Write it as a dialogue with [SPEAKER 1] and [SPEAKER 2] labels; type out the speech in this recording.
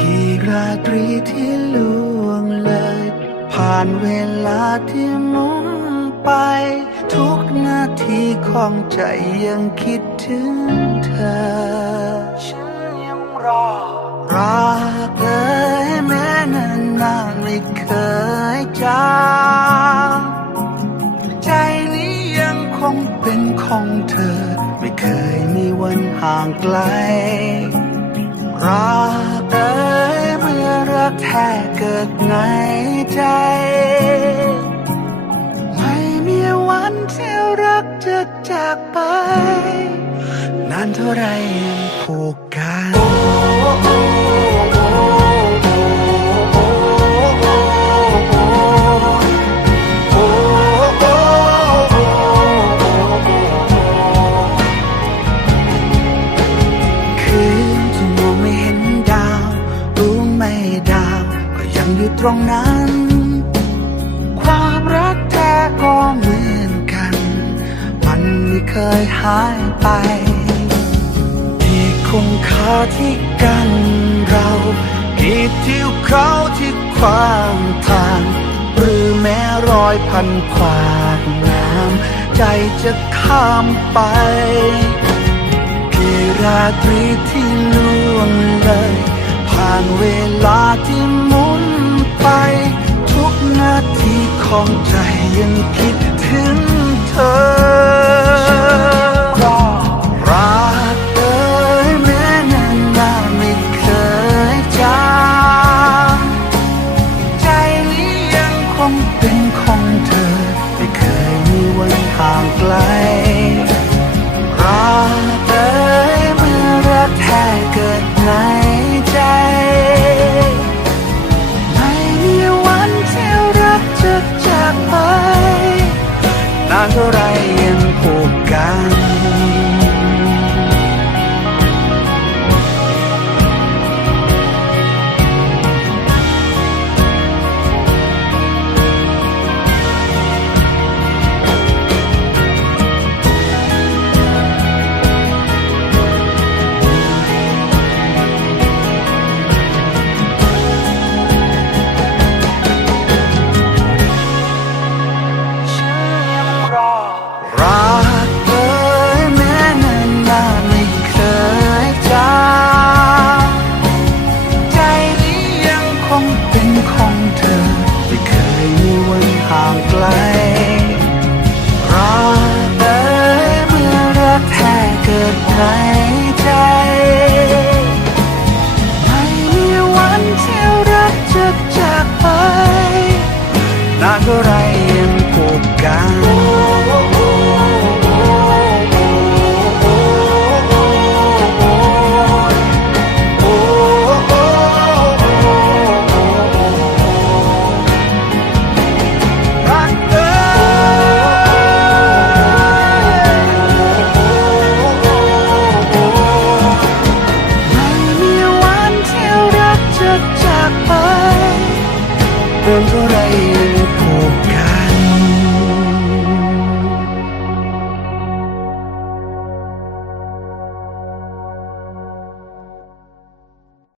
[SPEAKER 1] กี่ราตรีที่ล่วงเลย ผ่านเวลาที่มุนไป ทุกนาทีของใจยังคิดถึงเธอ ฉันยังรอ รักเอ่ยแม้นานนานไม่เคยจางใจนี้ยังคงเป็นของเธอ ไม่เคยมีวันห่างไกล รักเอยเมื่อรักแท้เกิดในใจ ไม่มีวันที่รักจะจากไป นานเท่าไรยังผูกกัน รงนั้น ความรักแท้ก็เหมือนกัน มันไม่เคยหายไป ที่คงคาที่กันเรากี่ทิวเขาที่ขวางทาง หรือแม้รอยพันขวากน้ำใจจะข้ามไปกี่ราตรีที่ล่วงเลย ผ่านเวลาที่หมุน ของใจยังคิดถึงเธอ รักเอ่ยแม้นานนาไม่เคยจางใจนี้ยังคงเป็นของเธอ ไม่เคยมีวันห่างไกล ไรยังผูกกัน